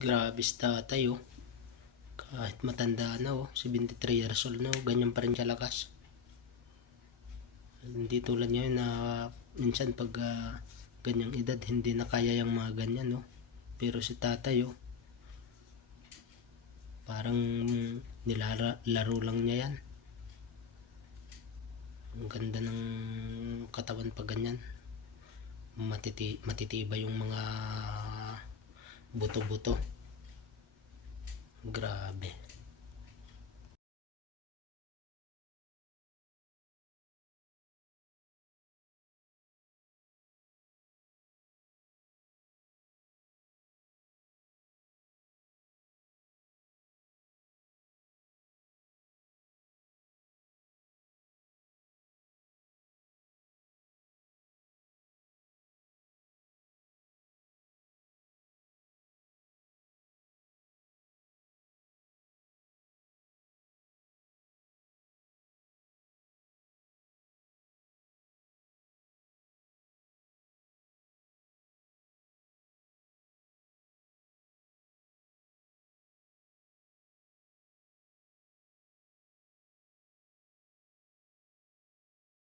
Grabe si tatay oh. Kahit matanda na oh, 73 years old na oh, ganyan pa rin siya lakas. Hindi tulad ngayon na minsan pag ganyang edad hindi na kaya yung mga ganyan no. Pero si tatay oh, parang nilalaro lang niya yan. Ang ganda ng katawan pag ganyan. Matitibay yung mga buto-buto. Grabe.